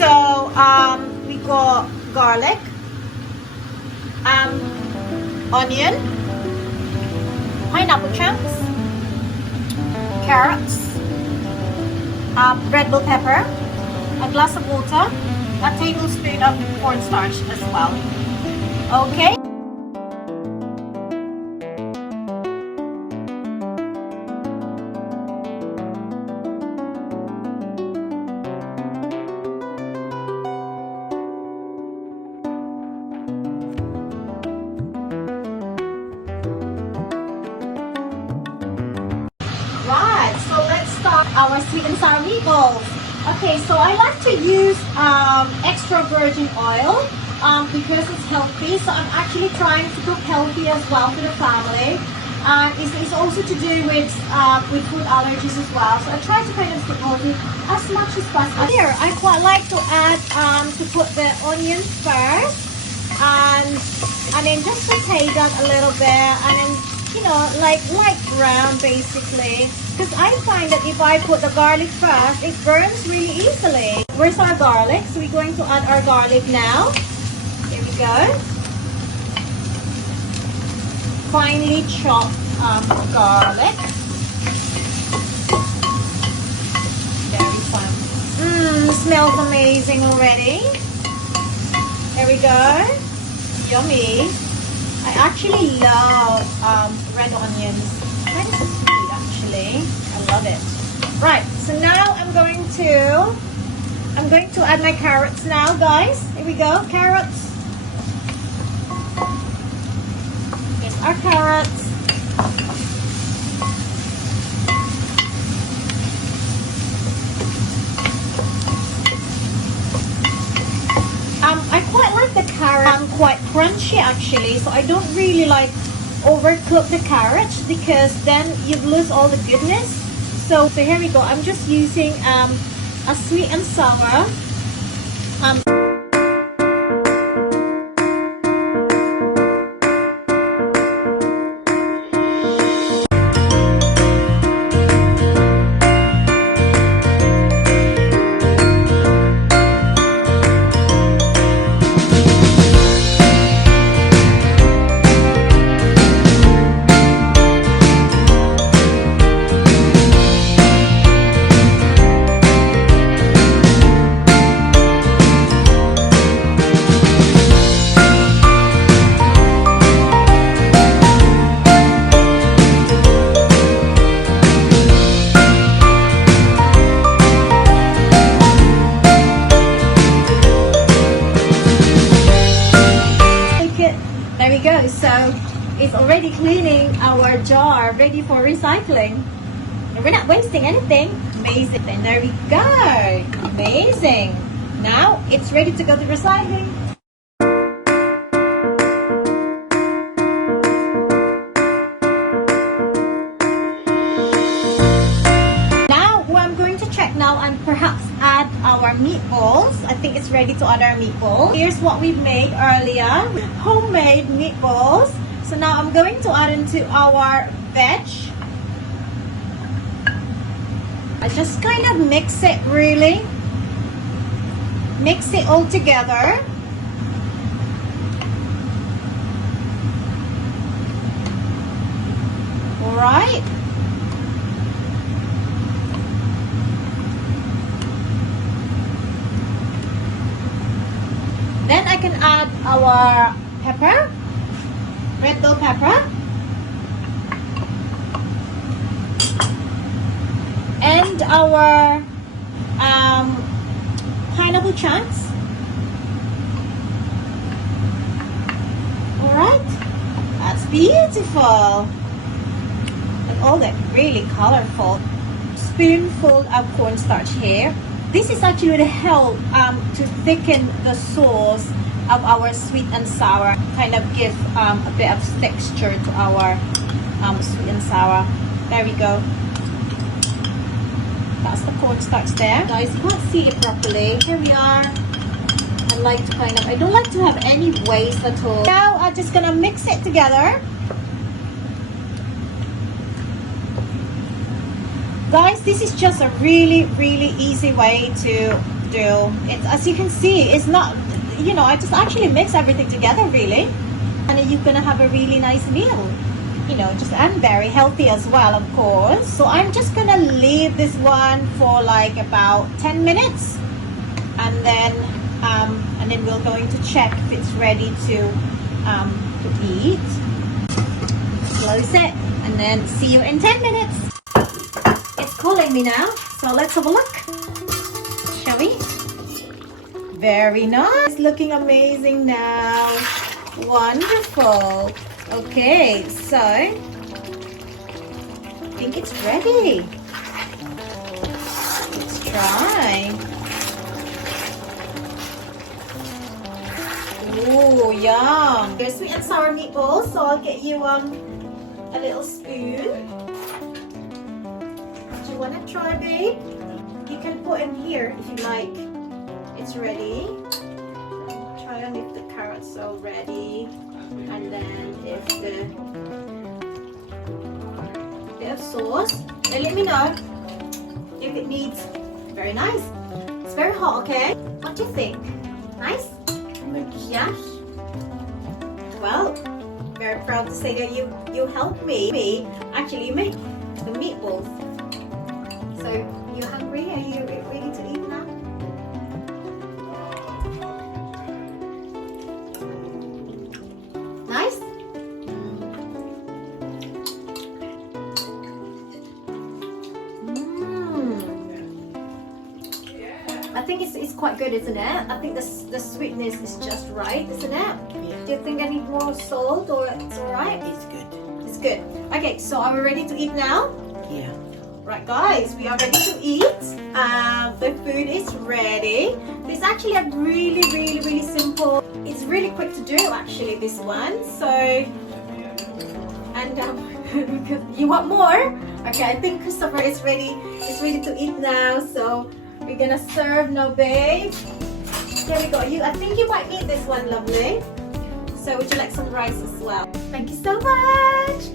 So we got garlic, onion, pineapple chunks, carrots, red bell pepper, a glass of water, a tablespoon of cornstarch as well. Okay. Right, so let's start our sweet and sour meatballs. Okay, so I like to use extra virgin oil because it's healthy. So I'm actually trying to cook healthy as well for the family. It's also to do with food allergies as well. So I try to kind of stick healthy as much as possible. Here, I quite like to add to put the onions first, and then just saute that a little bit, and then, you know, like light brown basically, because I find that if I put the garlic first, it burns really easily. Where's our garlic? So we're going to add our garlic now. Here we go. Finely chopped garlic. Very fun. Smells amazing already. There we go. Yummy. I actually love red onions. Kind of sweet actually. I love it. Right, so now I'm going to add my carrots now, guys. Here we go, carrots. Here's our carrots. I quite like the carrot. Quite crunchy actually, so I don't really like overcook the carrots because then you lose all the goodness. So here we go. I'm just using a sweet and sour. There we go. So it's already cleaning our jar, ready for recycling. And we're not wasting anything. Amazing. And there we go. Amazing. Now it's ready to go to recycling. Now what I'm going to check now and perhaps add our meatballs. I think it's ready to add our meatballs. Here's what we made earlier. Homemade meatballs. So now I'm going to add into our veg. I just kind of mix it really. Mix it all together. Alright. Then I can add our pepper, red bell pepper, and our pineapple chunks. Alright, that's beautiful. And all that really colorful. Spoonful of cornstarch here. This is actually to help to thicken the sauce of our sweet and sour, kind of give a bit of texture to our sweet and sour. There we go. That's the cornstarch there. Guys, you can't see it properly. Here we are. I don't like to have any waste at all. Now I'm just gonna mix it together. Guys, this is just a really easy way to do. It's, as you can see, it's not, you know, I just actually mix everything together really, and then you're gonna have a really nice meal, you know, just, and very healthy as well, of course. So I'm just gonna leave this one for like about 10 minutes, and then we're going to check if it's ready to eat. Close it, and then see you in 10 minutes. It's calling me now, so let's have a look, shall we? Very nice, looking amazing now. Wonderful. Okay, so I think it's ready. Let's try. Ooh, yum. There's sweet and sour meatballs, so I'll get you a little spoon. Do you want to try, babe? You can put in here if you like. It's ready. Try and if the carrots are ready, and then if the bit of sauce. Then let me know if it needs. Very nice. It's very hot. Okay. What do you think? Nice. Yes. Well, very proud to say that you helped me actually make the meatballs. So you hungry? Are you ready to eat now? Nice. I think it's quite good, isn't it? I think the sweetness is just right, isn't it? Yeah. Do you think I need more salt, or it's alright? It's good. It's good. Okay, so are we ready to eat now? Yeah. Right, guys, we are ready to eat. The food is ready. It's actually a really simple. It's really quick to do, actually, this one. So, and you want more? Okay, I think Christopher is ready. He's ready to eat now. So we're gonna serve now, babe. Here we go. I think you might need this one, lovely. So would you like some rice as well? Thank you so much.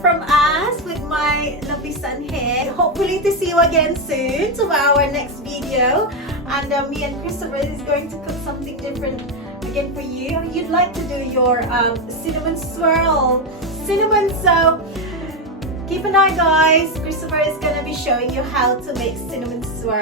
From us with my lovely son here. Hopefully to see you again soon to our next video. And me and Christopher is going to cook something different again for you. You'd like to do your cinnamon swirl. So keep an eye, guys. Christopher is going to be showing you how to make cinnamon swirl.